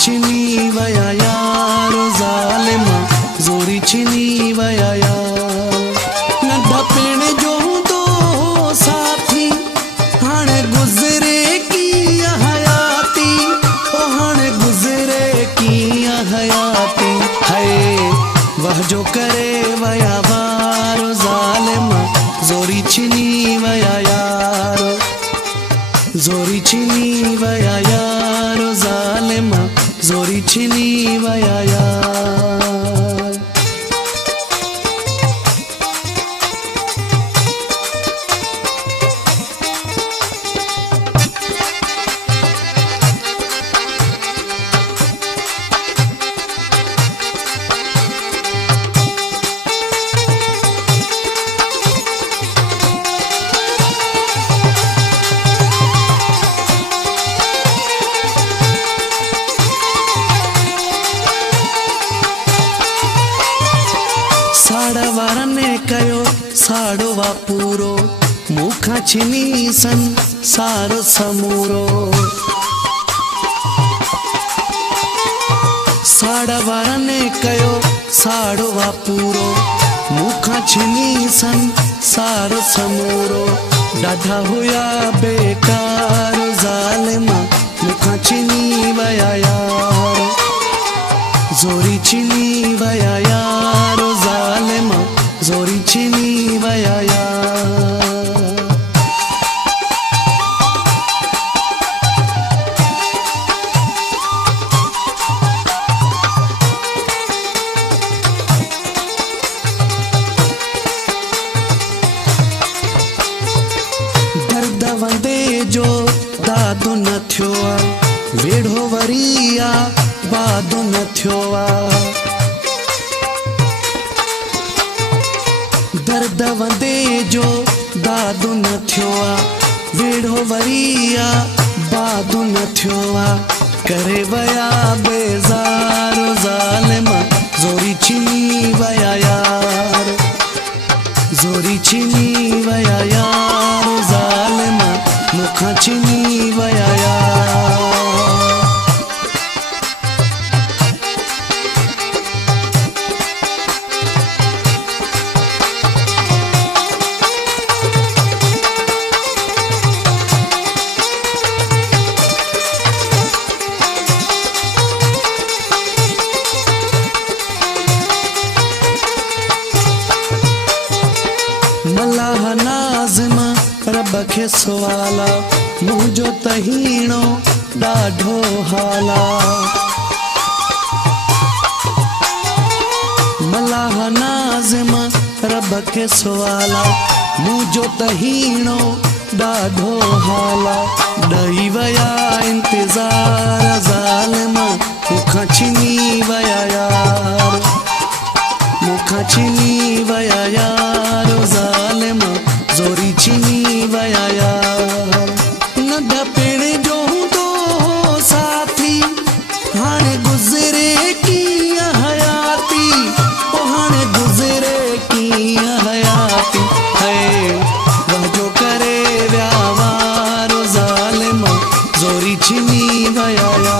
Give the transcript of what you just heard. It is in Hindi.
छिनी वया यारो ज़ालिमा ज़ोरी छिनी वया यार। नंढा पिण जो हूंदो साथी हाणे गुज़रे कीअं हयाती, ओ हाणे गुज़रे कीअं हयाती। हाय वह जो करे वया वारो ज़ालिमा ज़ोरी छिनी वया यारो, ज़ोरी छिनी वया यारो ज़ालिमा ज़ोरी छिनी वया यार। साड़ा वारने कयो साड़ो वा पूरो, मूंखां छिनी सन सारो समूरो। साड़ा वारने कयो साड़ो वा पूरो, मूंखां छिनी सन सारो समूरो। ॾाढा हुया बेकार ज़ालिमा मूंखां छिनी वया यार, ज़ोरी छिनी वया यारो ज़ालिमा ज़ोरी छिनी वया यार। दर्द वंदे जो दादो न थियो आ, वेढ़ो वरी आ वादो न थियो आ। दर्द वंदे जो दादो न थियो आ, वेढ़ो वरी आ वादो न थियो आ। करे वया बेज़ारो ज़ालिमा ज़ोरी छिनी वया यार, ज़ोरी छिनी वया यार ज़ालिमा मूंखां छिनी वया यार। मल्लाह नाज़िमा रब खे सुवाला, मुंहिंजो तहीणो ॾाढो हाला। मल्लाह नाज़िमा रब खे सुवाला, मुंहिंजो तहीणो ॾाढो हाला। ॾही वया इंतज़ार ज़ालिमा मूंखां छिनी वया यार, मूंखां छिनी वया यार ज़ालिमा ज़ोरी छिनी वया यार। नंढा पिण जो हूंदो साथी हाणे गुज़रे कीअं हयाती, ओ हाणे गुज़रे कीअं हयाती। हाय वह जो करे विया वारो ज़ालिमा ज़ोरी छिनी वया यार।